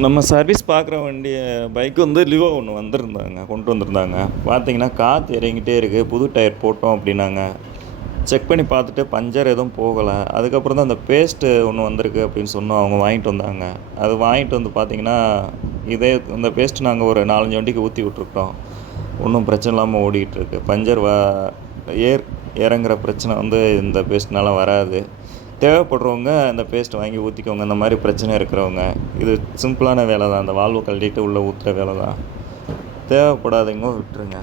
நம்ம சர்வீஸ் பார்க்குற பைக் வந்து லிவோ ஒன்று கொண்டு வந்திருந்தாங்க. பார்த்தீங்கன்னா காற்று இறங்கிட்டே இருக்குது. புது டயர் போட்டோம் அப்படின்னாங்க. செக் பண்ணி பார்த்துட்டு பஞ்சர் எதுவும் போகலை. அதுக்கப்புறம் தான் அந்த பேஸ்ட்டு ஒன்று வந்திருக்கு அப்படின்னு சொன்னோம். அவங்க வாங்கிட்டு வந்தாங்க. அது வாங்கிட்டு வந்து பார்த்தீங்கன்னா, இந்த பேஸ்ட்டு நாங்கள் ஒரு 4, 5 வண்டிக்கு ஊற்றி விட்ருக்குறோம். ஒன்றும் பிரச்சனை இல்லாமல் ஓடிக்கிட்டுருக்கு. பஞ்சர் ஏர் இறங்குற பிரச்சனை வந்து இந்த பேஸ்ட்னால வராது. தேவைப்படுறவங்க இந்த பேஸ்ட் வாங்கி ஊற்றிக்கோங்க. இந்த மாதிரி பிரச்சனை இருக்கிறவங்க. இது சிம்பிளான வேலை தான். அந்த வால்வு கழட்டிட்டு உள்ளே ஊற்றுற வேலை தான். தேவைப்படாதவங்க விட்டுருங்க.